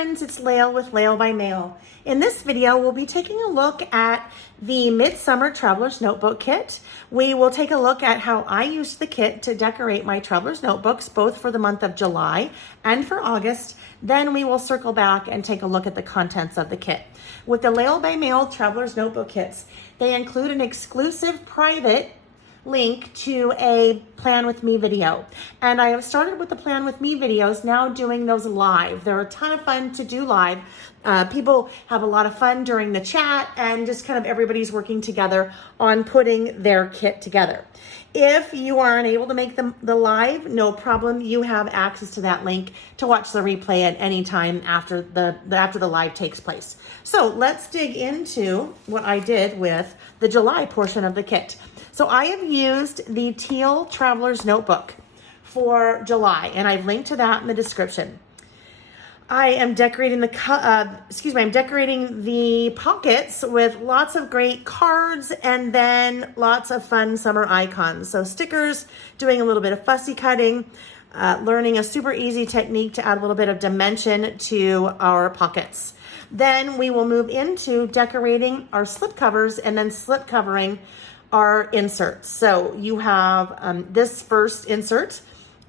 friends, it's Layle with Layle by Mail. In this video, we'll be taking a look at the Midsummer Traveler's Notebook Kit. We will take a look at how I used the kit to decorate my Traveler's Notebooks, both for the month of July and for August. Then we will circle back and take a look at the contents of the kit. With the Layle by Mail Traveler's Notebook Kits, they include an exclusive private link to a Plan With Me video. And I have started with the Plan With Me videos, now doing those live. They're a ton of fun to do live. People have a lot of fun during the chat and just kind of everybody's working together on putting their kit together. If you are unable to make the live, no problem. You have access to that link to watch the replay at any time after the live takes place. So let's dig into what I did with the July portion of the kit. So I have used the Teal Traveler's Notebook for July, and I've linked to that in the description. I am decorating I'm decorating the pockets with lots of great cards and then lots of fun summer icons. So stickers, doing a little bit of fussy cutting, learning a super easy technique to add a little bit of dimension to our pockets. Then we will move into decorating our slip covers and then slip covering our inserts. So you have this first insert,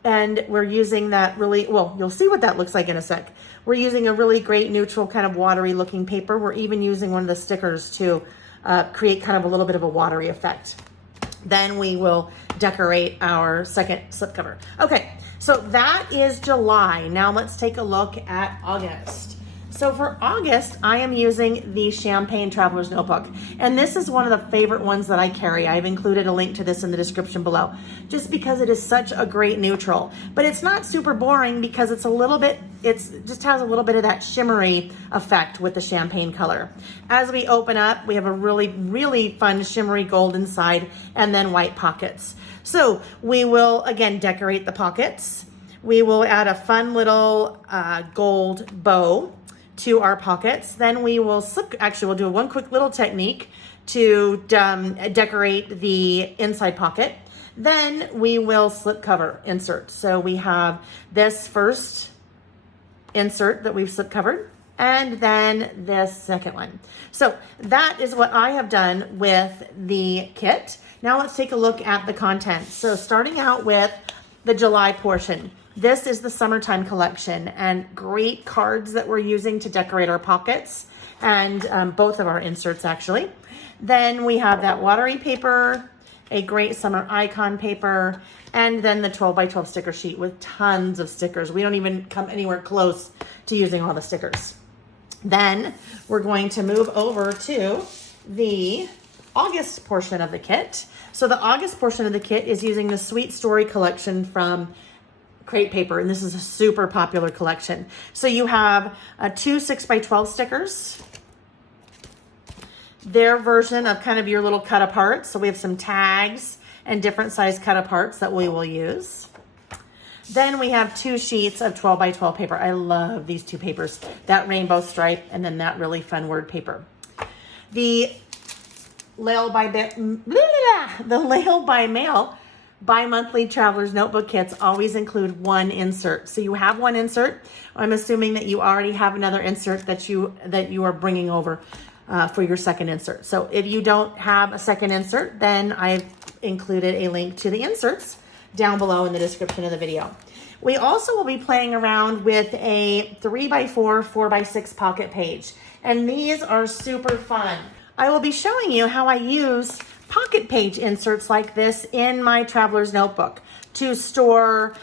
and we're using that really, well, you'll see what that looks like in a sec. We're using a really great neutral kind of watery looking paper. We're even using one of the stickers to create kind of a little bit of a watery effect. Then we will decorate our second slipcover. Okay, so that is July. Now let's take a look at August. So for August, I am using the Champagne Traveler's Notebook. And this is one of the favorite ones that I carry. I've included a link to this in the description below, just because it is such a great neutral. But it's not super boring because it just has a little bit of that shimmery effect with the champagne color. As we open up, we have a really, really fun shimmery gold inside and then white pockets. So we will, again, decorate the pockets. We will add a fun little gold bow to our pockets. Then we will we'll do one quick little technique to decorate the inside pocket. Then we will slip cover insert. So we have this first insert that we've slip covered, and then this second one. So that is what I have done with the kit. Now let's take a look at the content. So starting out with the July portion. This is the summertime collection and great cards that we're using to decorate our pockets and both of our inserts actually. Then we have that watery paper, a great summer icon paper, and then the 12 by 12 sticker sheet with tons of stickers. We don't even come anywhere close to using all the stickers. Then we're going to move over to the August portion of the kit. So the August portion of the kit is using the Sweet Story collection from Crate Paper, and this is a super popular collection. So you have two 6 by 12 stickers, their version of kind of your little cut aparts. So we have some tags and different size cut aparts that we will use. Then we have two sheets of 12 by 12 paper. I love these two papers, that rainbow stripe and then that really fun word paper. The Layle by Mail bi-monthly Traveler's Notebook kits always include one insert. So you have one insert. I'm assuming that you already have another insert that you are bringing over for your second insert. So if you don't have a second insert, then I've included a link to the inserts down below in the description of the video. We also will be playing around with a 3x4, 4x6 pocket page. And these are super fun. I will be showing you how I use pocket page inserts like this in my Traveler's Notebook to store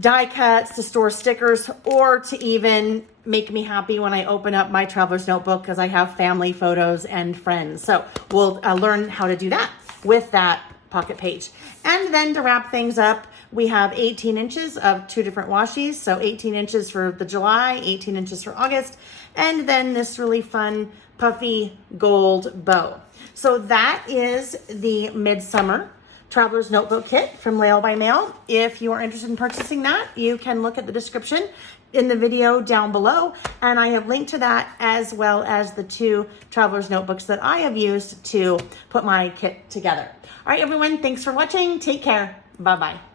die cuts, to store stickers, or to even make me happy when I open up my Traveler's Notebook because I have family photos and friends. So we'll learn how to do that with that pocket page. And then to wrap things up, we have 18 inches of two different washies. So 18 inches for the July, 18 inches for August, and then this really fun puffy gold bow. So that is the Midsummer Traveler's Notebook Kit from Layle by Mail. If you are interested in purchasing that, you can look at the description in the video down below, and I have linked to that as well as the two Traveler's Notebooks that I have used to put my kit together. All right, everyone, thanks for watching. Take care. Bye-bye.